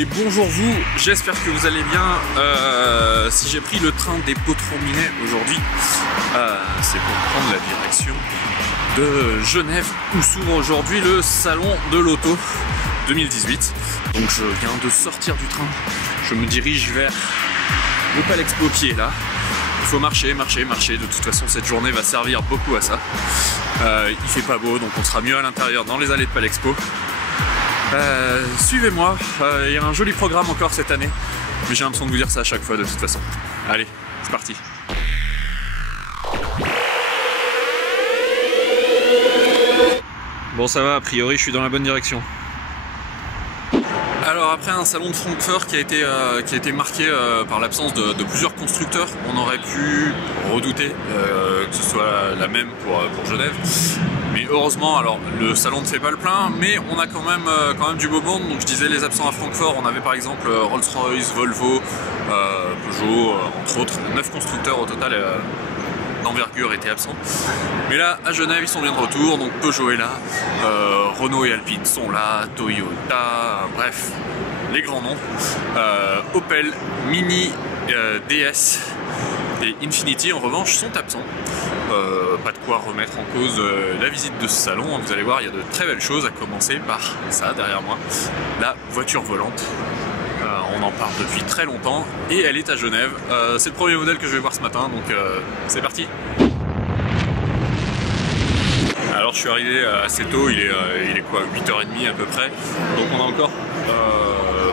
Et bonjour vous, j'espère que vous allez bien. Si j'ai pris le train des Pots-Trombinet aujourd'hui, c'est pour prendre la direction de Genève où s'ouvre aujourd'hui le salon de l'auto 2018. Donc je viens de sortir du train, je me dirige vers le Palexpo qui est là. Il faut marcher. De toute façon cette journée va servir beaucoup à ça. Il fait pas beau donc on sera mieux à l'intérieur dans les allées de Palexpo. Suivez-moi, il y a un joli programme encore cette année, mais j'ai l'impression de vous dire ça à chaque fois de toute façon. Allez, c'est parti. Bon ça va, a priori je suis dans la bonne direction. Alors après un salon de Francfort qui a été marqué par l'absence de plusieurs constructeurs, on aurait pu redouter que ce soit la même pour Genève. Mais heureusement, alors le salon ne fait pas le plein, mais on a quand même du beau monde. Donc je disais les absents à Francfort, on avait par exemple Rolls-Royce, Volvo, Peugeot, entre autres, 9 constructeurs au total d'envergure étaient absents. Mais là, à Genève, ils sont bien de retour, donc Peugeot est là, Renault et Alpine sont là, Toyota, bref, les grands noms. Opel, Mini, DS et Infiniti en revanche sont absents. Pas de quoi remettre en cause la visite de ce salon, vous allez voir il y a de très belles choses, à commencer par ça derrière moi, la voiture volante. On en parle depuis très longtemps et elle est à Genève. C'est le premier modèle que je vais voir ce matin, donc c'est parti. Alors je suis arrivé assez tôt, il est quoi, 8h30 à peu près, donc on a encore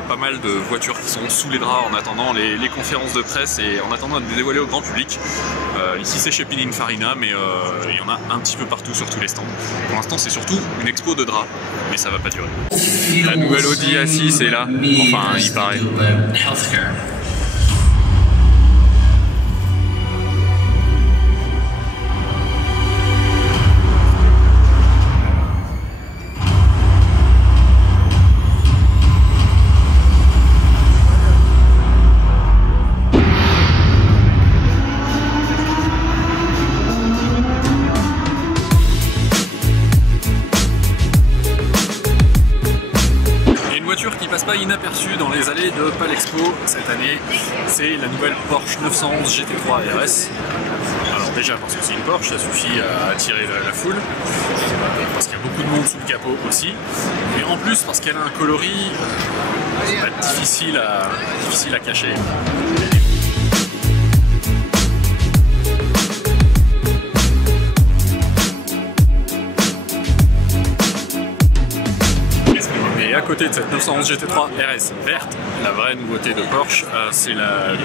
pas mal de voitures qui sont sous les draps en attendant les conférences de presse et en attendant de les dévoiler au grand public. Ici c'est chez Pininfarina, mais il y en a un petit peu partout sur tous les stands. Pour l'instant c'est surtout une expo de draps, mais ça va pas durer. La nouvelle Audi A6 est là, enfin il paraît. Qui passe pas inaperçue dans les allées de Palexpo cette année, c'est la nouvelle Porsche 911 GT3 RS. Alors déjà parce que c'est une Porsche, ça suffit à attirer la foule, parce qu'il y a beaucoup de monde sous le capot aussi, mais en plus parce qu'elle a un coloris difficile à cacher. À côté de cette 911 GT3 RS verte, la vraie nouveauté de Porsche, c'est un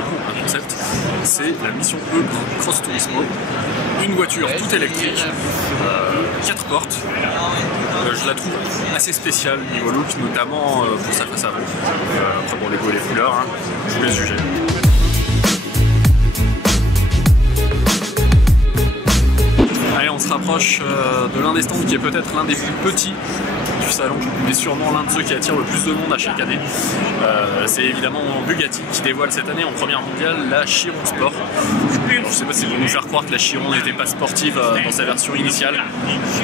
concept, c'est la Mission E Cross Turismo, une voiture toute électrique, 4 portes. Je la trouve assez spéciale niveau look, notamment pour sa face avant. Après bon, les goûts et les couleurs, hein, je vous laisse juger. Allez, on se rapproche de l'un des stands qui est peut-être l'un des plus petits du salon, mais sûrement l'un de ceux qui attire le plus de monde à chaque année. C'est évidemment Bugatti qui dévoile cette année en première mondiale la Chiron Sport. Je ne sais pas si vous nous faire croire que la Chiron n'était pas sportive dans sa version initiale,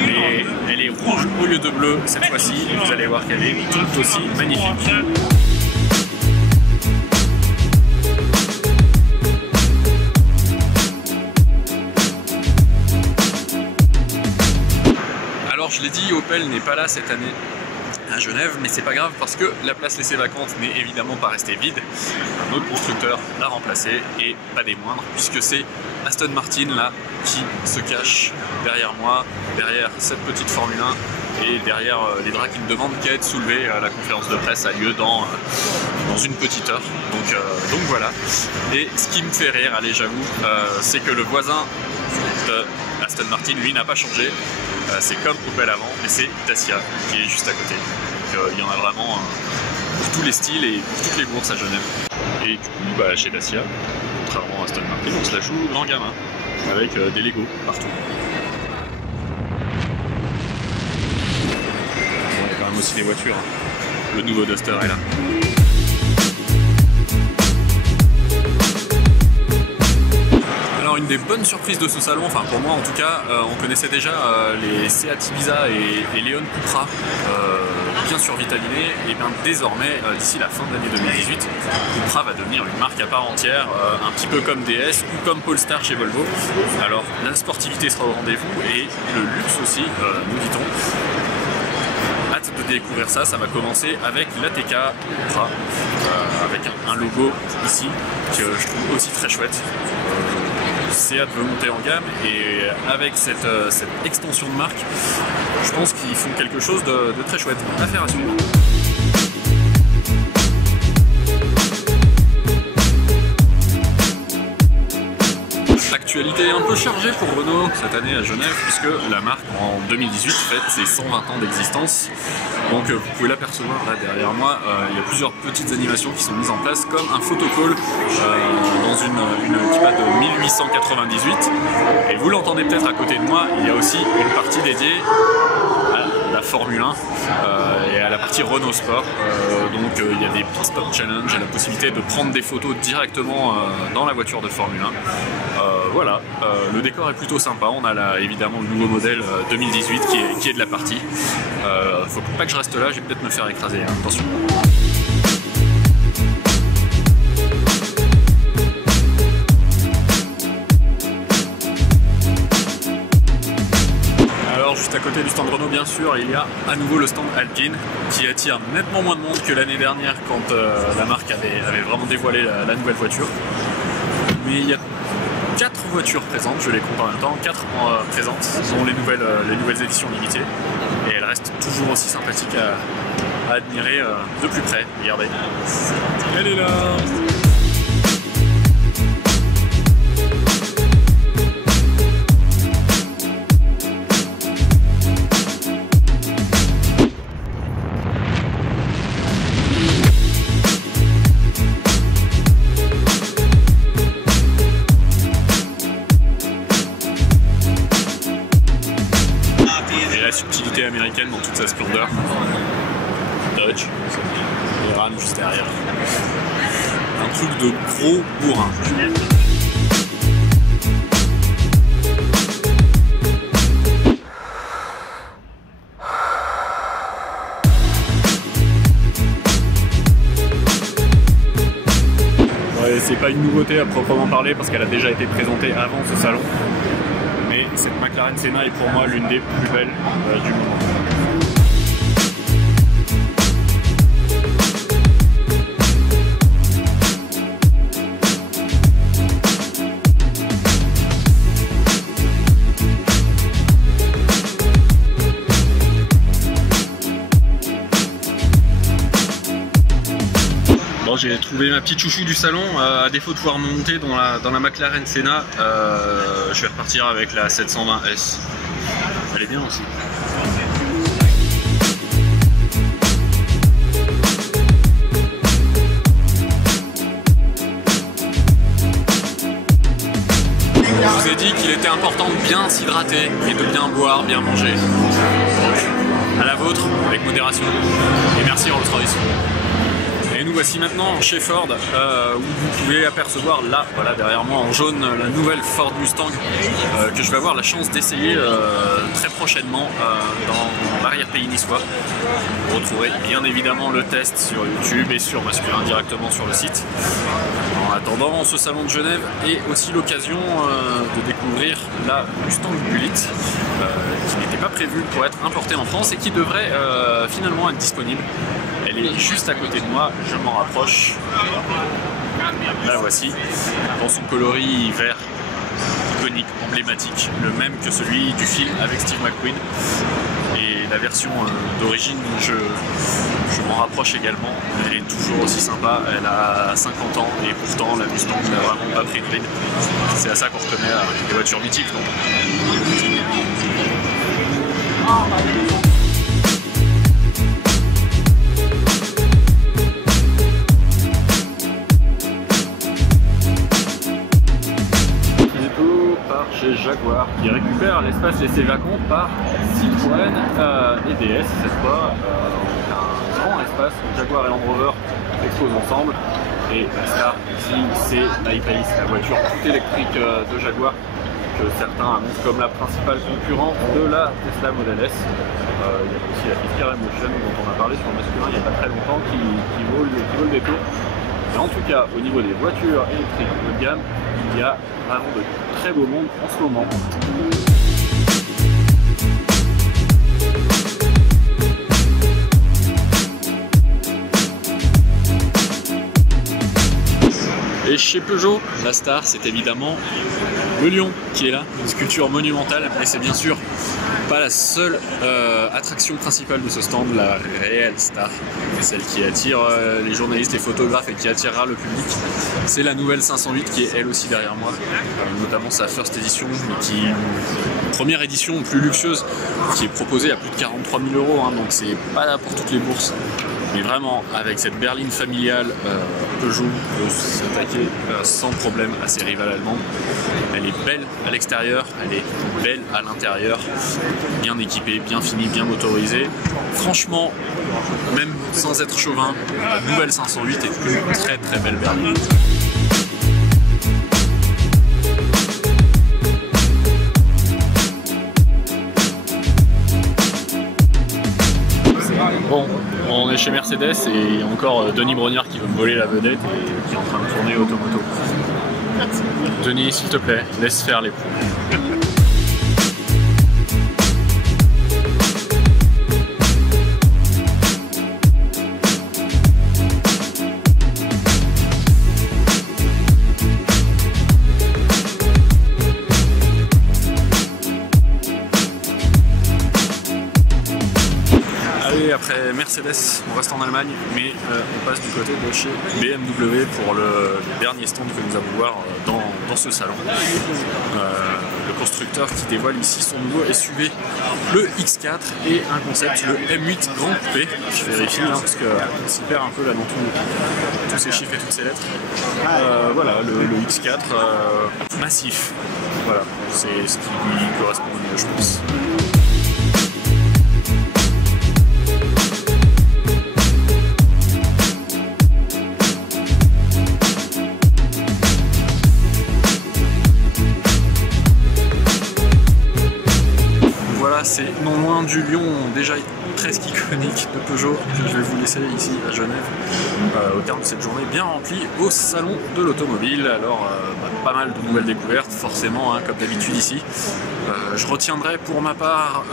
mais elle est rouge au lieu de bleu cette fois-ci, et vous allez voir qu'elle est tout aussi magnifique. Je l'ai dit, Opel n'est pas là cette année à Genève, mais c'est pas grave parce que la place laissée vacante n'est évidemment pas restée vide. Un autre constructeur l'a remplacé et pas des moindres, puisque c'est Aston Martin là qui se cache derrière moi, derrière cette petite Formule 1 et derrière les draps qui ne demandent qu'à être soulevés. La conférence de presse a lieu dans une petite heure, donc voilà. Et ce qui me fait rire, allez j'avoue, c'est que le voisin de Aston Martin, lui, n'a pas changé. C'est comme Opel avant, mais c'est Dacia qui est juste à côté. Donc il y en a vraiment pour tous les styles et pour toutes les bourses à Genève. Et du coup, chez Dacia, contrairement à Aston Martin, on se la joue en gamin, avec des Lego partout. Bon, il y a quand même aussi des voitures. Le nouveau Duster est là. Alors une des bonnes surprises de ce salon, enfin pour moi en tout cas, on connaissait déjà les Seat Ibiza et Leon Cupra bien survitaminé, et bien désormais, d'ici la fin de l'année 2018, Cupra va devenir une marque à part entière, un petit peu comme DS ou comme Polestar chez Volvo. Alors la sportivité sera au rendez-vous et le luxe aussi, nous dit-on. Hâte de découvrir ça, ça va commencer avec l'ATK Cupra, avec un logo ici que je trouve aussi très chouette. Seat veut monter en gamme et avec cette extension de marque, je pense qu'ils font quelque chose de très chouette. Affaire à suivre. Actualité un peu chargée pour Renault cette année à Genève, puisque la marque en 2018 fête ses 120 ans d'existence. Donc vous pouvez l'apercevoir là derrière moi, il y a plusieurs petites animations qui sont mises en place, comme un photocall dans une Tipa de 1898. Et vous l'entendez peut-être à côté de moi, il y a aussi une partie dédiée à la Formule 1 et à la partie Renault Sport. Donc il y a des pit stop challenge, il y a la possibilité de prendre des photos directement dans la voiture de Formule 1. Voilà, le décor est plutôt sympa, on a évidemment le nouveau modèle 2018 qui est de la partie. Faut pas que je reste là, je vais peut-être me faire écraser, hein. Attention. Alors juste à côté du stand Renault bien sûr, il y a à nouveau le stand Alpine qui attire nettement moins de monde que l'année dernière quand la marque avait vraiment dévoilé la nouvelle voiture. Mais il y a 4 voitures présentes, je les compte en même temps, 4 présentes, dont les nouvelles éditions limitées. Et elles restent toujours aussi sympathiques à admirer de plus près. Regardez. Elle est là! La subtilité américaine dans toute sa splendeur. Dodge, et Ram juste derrière. Un truc de gros bourrin. Ouais, c'est pas une nouveauté à proprement parler parce qu'elle a déjà été présentée avant ce salon. Mais cette McLaren Senna est pour moi l'une des plus belles du moment. Bon, j'ai trouvé ma petite chouchou du salon, à défaut de pouvoir monter dans la McLaren Senna, je vais repartir avec la 720S. Elle est bien aussi. Je vous ai dit qu'il était important de bien s'hydrater et de bien boire, bien manger. Donc, à la vôtre, avec modération. Et merci Rolls-Royce. Et nous voici maintenant chez Ford, où vous pouvez apercevoir là, voilà derrière moi en jaune, la nouvelle Ford Mustang que je vais avoir la chance d'essayer très prochainement dans l'arrière-pays niçois. Vous retrouverez bien évidemment le test sur YouTube et sur Masculin directement sur le site. En attendant, ce salon de Genève est aussi l'occasion de découvrir la Mustang Bullitt, qui n'était pas prévue pour être importée en France et qui devrait finalement être disponible. Elle est juste à côté de moi, je m'en rapproche. La voici, dans son coloris vert iconique, emblématique, le même que celui du film avec Steve McQueen. Et la version d'origine, je m'en rapproche également. Elle est toujours aussi sympa, elle a 50 ans et pourtant la Mustang n'a vraiment pas pris de ride. C'est à ça qu'on reconnaît les voitures mythiques. Chez Jaguar qui récupère l'espace laissé vacant par Citroën et DS cette fois. Un grand espace, Jaguar et Land Rover exposent ensemble et la star ici c'est la E-Pace, la voiture toute électrique de Jaguar que certains annoncent comme la principale concurrente de la Tesla Model S. Il y a aussi la Fisker Emotion dont on a parlé sur le masculin il n'y a pas très longtemps qui vaut le détour. Mais en tout cas, au niveau des voitures électriques haut de gamme, il y a vraiment de très beau monde en ce moment. Et chez Peugeot, la star, c'est évidemment le lion qui est là, une sculpture monumentale, mais c'est bien sûr pas la seule attraction principale de ce stand, la réelle star, celle qui attire les journalistes et photographes et qui attirera le public. C'est la nouvelle 508 qui est elle aussi derrière moi, notamment sa first edition, première édition plus luxueuse, qui est proposée à plus de 43 000 €, hein, donc c'est pas là pour toutes les bourses. Mais vraiment, avec cette berline familiale, Peugeot peut s'attaquer sans problème à ses rivales allemandes. Elle est belle à l'extérieur, elle est belle à l'intérieur, bien équipée, bien finie, bien motorisée. Franchement, même sans être chauvin, la nouvelle 508 est une très très belle berline. Bon, on est chez Mercedes et il y a encore Denis Brognard qui veut me voler la vedette et qui est en train de tourner Automoto. Denis, s'il te plaît, laisse faire les pros. Après Mercedes, on reste en Allemagne, mais on passe du côté de chez BMW pour le dernier stand que nous allons voir dans ce salon. Le constructeur qui dévoile ici son nouveau SUV, le X4, et un concept, le M8 Grand Coupé. Je vérifie hein, parce qu'on s'y perd un peu là dans tous ces chiffres et toutes ces lettres. Voilà, le X4 massif. Voilà, c'est ce qui lui correspond mieux, je pense. C'est non loin du lion déjà presque iconique de Peugeot que je vais vous laisser ici à Genève au terme de cette journée bien remplie au salon de l'automobile. Alors pas mal de nouvelles découvertes forcément hein, comme d'habitude ici. Je retiendrai pour ma part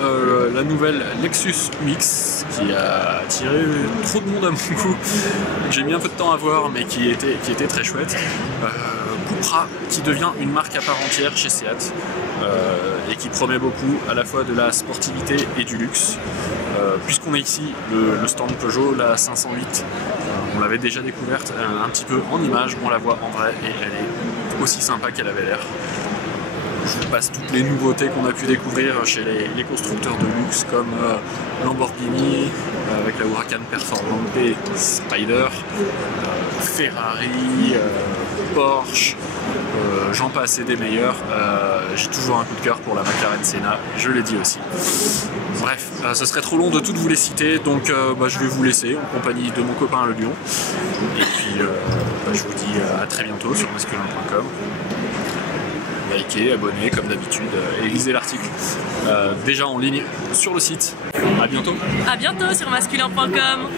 la nouvelle Lexus UX qui a attiré trop de monde à mon goût. J'ai mis un peu de temps à voir mais qui était très chouette. Cupra qui devient une marque à part entière chez Seat et qui promet beaucoup à la fois de la sportivité et du luxe. Puisqu'on est ici, le stand Peugeot, la 508, on l'avait déjà découverte un petit peu en image, on la voit en vrai et elle est aussi sympa qu'elle avait l'air. Je vous passe toutes les nouveautés qu'on a pu découvrir chez les constructeurs de luxe comme Lamborghini avec la Huracan Performante Spider, Ferrari, Porsche, j'en passe et des meilleurs. J'ai toujours un coup de cœur pour la McLaren Senna, je l'ai dit aussi. Bref, ce serait trop long de toutes vous les citer, donc je vais vous laisser en compagnie de mon copain le lion. Et puis je vous dis à très bientôt sur masculin.com. Likez, abonnez comme d'habitude et lisez l'article déjà en ligne sur le site. À bientôt. À bientôt sur masculin.com.